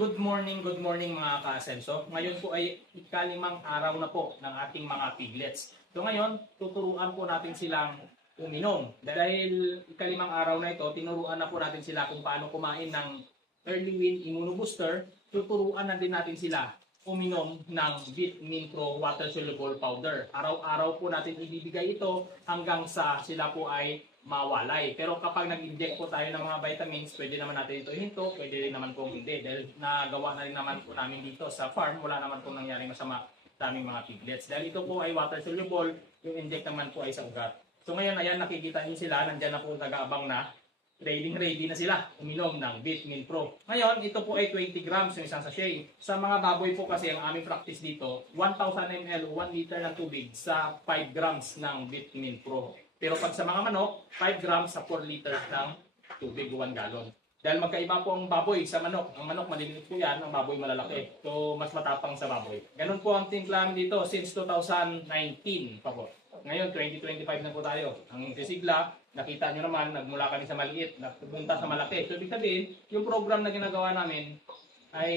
Good morning mga ka-asenso. Ngayon po ay ikalimang araw na po ng ating mga piglets. So ngayon, tuturuan po natin silang uminom. Dahil ikalimang araw na ito, tinuruan na po natin sila kung paano kumain ng Early Win Immunobooster. Tuturuan na din natin sila uminom ng Vitamin Pro Water Soluble Powder. Araw-araw po natin ibibigay ito hanggang sa sila po ay mawalay. Pero kapag nag-inject po tayo ng mga vitamins, pwede naman natin ito hinto, pwede rin naman pong hindi. Dahil nagawa na rin naman po namin dito sa farm, wala naman pong nangyaring masama sa aming mga piglets. Dahil ito po ay water soluble, yung inject naman po ay sa ugat. So ngayon, ayan, nakikita niyo sila, nandyan na po nag-aabang na, ready na sila uminom ng Vitamin Pro. Ngayon, ito po ay 20 grams yung isang sachet. Sa mga baboy po kasi, ang aming practice dito, 1,000 ml o 1 liter ng tubig sa 5 grams ng Vitamin Pro. Pero pag sa mga manok, 5 grams sa 4 liters ng tubig o 1 gallon. Dahil magkaiba po ang baboy sa manok. Ang manok maliliit po yan, ang baboy malalaki. So, mas matapang sa baboy. Ganun po ang timpla dito since 2019 pa po. Ngayon, 2025 na po tayo. Ang sisigla, nakita nyo naman, nagmula kami sa maliit, nagpunta sa malaki. So, ibig sabihin, yung program na ginagawa namin ay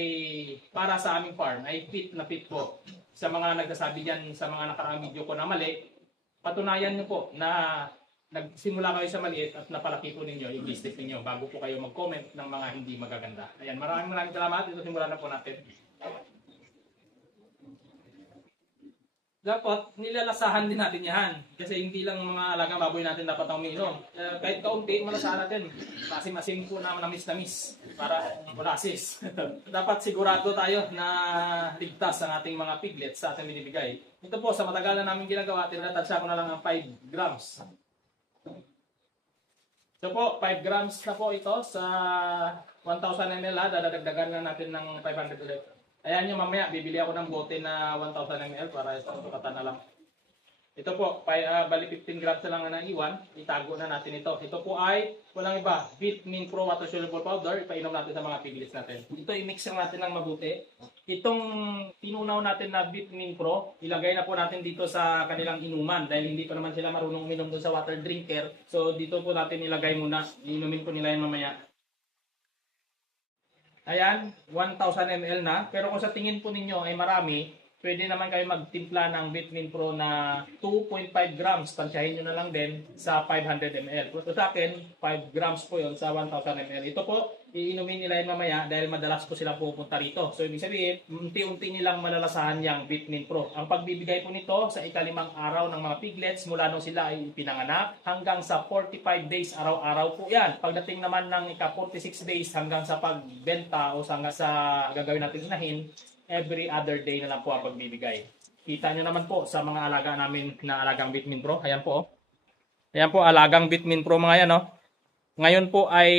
para sa aming farm, ay fit na fit po. Sa mga nagsasabi dyan, sa mga nakaraang video ko na mali, patunayan nyo po na nagsimula kayo sa maliit at napalaki po ninyo yung business ninyo bago po kayo mag-comment ng mga hindi magaganda. Ayan, maraming salamat. Ito simulan na po natin. Dapat nilalasahan din natin yan. Kasi hindi lang mga alagang baboy natin dapat ang umiinom. Kahit kaunti, malasahan natin. Masim-masim po na namis-namis para molasses. Dapat sigurado tayo na ligtas ang ating mga piglets sa ating binibigay. Ito po, sa matagal na namin ginagawa, tinatansya ko na lang ang 5 grams. So po, 5 grams na po ito sa 1,000 ml. Dadagdagan na natin ng 500 ulit. Ayan nyo, mamaya, bibili ako ng bote na 1,000 ml para isang sukatan na lang. Ito po, bali 15 grams na lang na iwan. Itago na natin ito. Ito po ay, walang iba, Vitamin Pro Water Soluble Powder. Ipainom natin sa mga piglets natin. Ito, i-mix lang natin ng mabuti. Itong tinunaw natin na Vitamin Pro, ilagay na po natin dito sa kanilang inuman. Dahil hindi pa naman sila marunong uminom doon sa water drinker. So, dito po natin ilagay muna. Iinumin po nila yan mamaya. Ayan, 1,000 ml na. Pero kung sa tingin po ninyo ay marami, pwede naman kayo magtimpla ng Vitamin Pro na 2.5 grams. Tansyahin nyo na lang din sa 500 ml. So sa akin, 5 grams po yon sa 1,000 ml. Ito po, iinumin nila yun mamaya dahil madalas po sila pupunta rito. So ibig sabihin, unti-unti nilang malalasahan yung Vitamin Pro. Ang pagbibigay po nito sa ikalimang araw ng mga piglets mula nung sila ay pinanganak hanggang sa 45 days araw-araw po yan. Pagdating naman ng ika-46 days hanggang sa pagbenta o hanggang sa gagawin natin unahin, every other day na lang po ang pagbibigay. Kita nyo naman po sa mga alaga namin na alagang Vitamin Pro. Ayan po. Ayan po, alagang Vitamin Pro mga yan. Ngayon po ay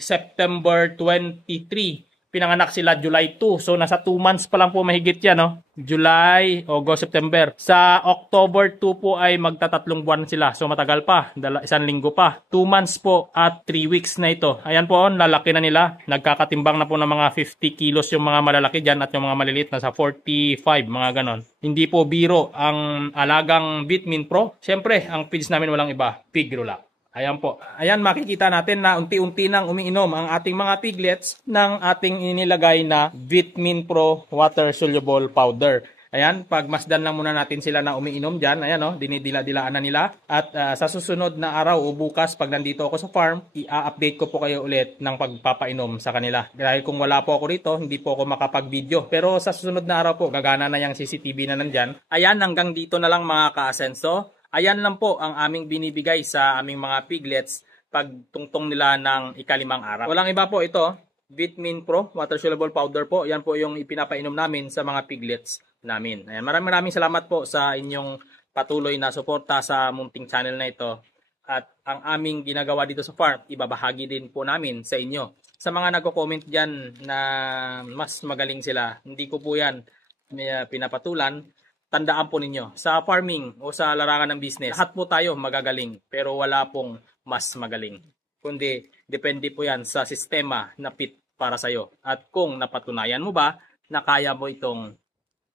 September 23. Pinanganak sila July 2. So nasa 2 months pa lang po mahigit yan. July, August, September. Sa October 2 po ay magtatatlong buwan sila. So matagal pa. 1 linggo pa. 2 months po at 3 weeks na ito. Ayan po, lalaki na nila. Nagkakatimbang na po ng mga 50 kilos yung mga malalaki dyan at yung mga maliliit nasa 45, mga ganon. Hindi po biro ang alagang Vitamin Pro. Siyempre, ang feeds namin walang iba. Pigrula. Ayan po. Ayan, makikita natin na unti-unti nang umiinom ang ating mga piglets ng ating inilagay na Vitamin Pro Water Soluble Powder. Ayan, pagmasdan lang muna natin sila na umiinom dyan. Ayan, dinidila-dilaan na nila. At sa susunod na araw o bukas, pag nandito ako sa farm, i-update ko po kayo ulit ng pagpapainom sa kanila. Dahil kung wala po ako rito, hindi po ako makapag-video. Pero sa susunod na araw po, gagana na yung CCTV na nandyan. Ayan, hanggang dito na lang mga ka-asenso. Ayan lang po ang aming binibigay sa aming mga piglets pagtungtong nila ng ikalimang araw. Walang iba po ito, Vitamin Pro Water Soluble Powder po. Yan po yung ipinapainom namin sa mga piglets namin. Ayan, maraming salamat po sa inyong patuloy na suporta sa munting channel na ito. At ang aming ginagawa dito sa farm, ibabahagi din po namin sa inyo. Sa mga nagko-comment dyan na mas magaling sila, hindi ko po yan pinapatulan. Tandaan po ninyo, sa farming o sa larangan ng business, lahat po tayo magagaling pero wala pong mas magaling. Kundi depende po yan sa sistema na fit para sa'yo. At kung napatunayan mo ba na kaya mo itong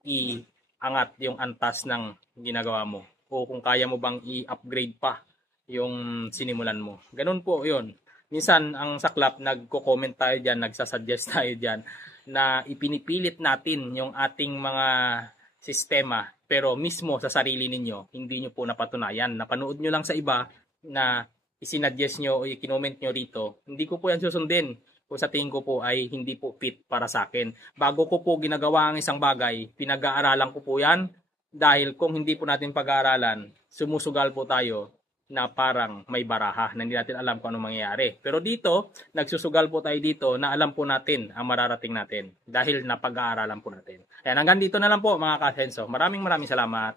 iangat yung antas ng ginagawa mo o kung kaya mo bang i-upgrade pa yung sinimulan mo. Ganun po yun. Minsan ang saklap, nagko-comment tayo dyan, nagsasuggest tayo dyan. na ipinipilit natin yung ating mga sistema pero mismo sa sarili ninyo, hindi nyo po napatunayan. Napanood nyo lang sa iba na isinadjust nyo o ikinoment nyo rito, hindi ko po yan susundin kung sa tingin ko po ay hindi po fit para sa akin. Bago ko po ginagawa ang isang bagay, pinag-aaralan ko po yan dahil kung hindi po natin pag-aaralan, sumusugal po tayo na parang may baraha na hindi natin alam kung ano mangyayari. Pero dito, nagsusugal po tayo dito na alam po natin ang mararating natin dahil napag-aaralan po natin. Ayan, hanggang dito na lang po mga kasenso. Maraming salamat.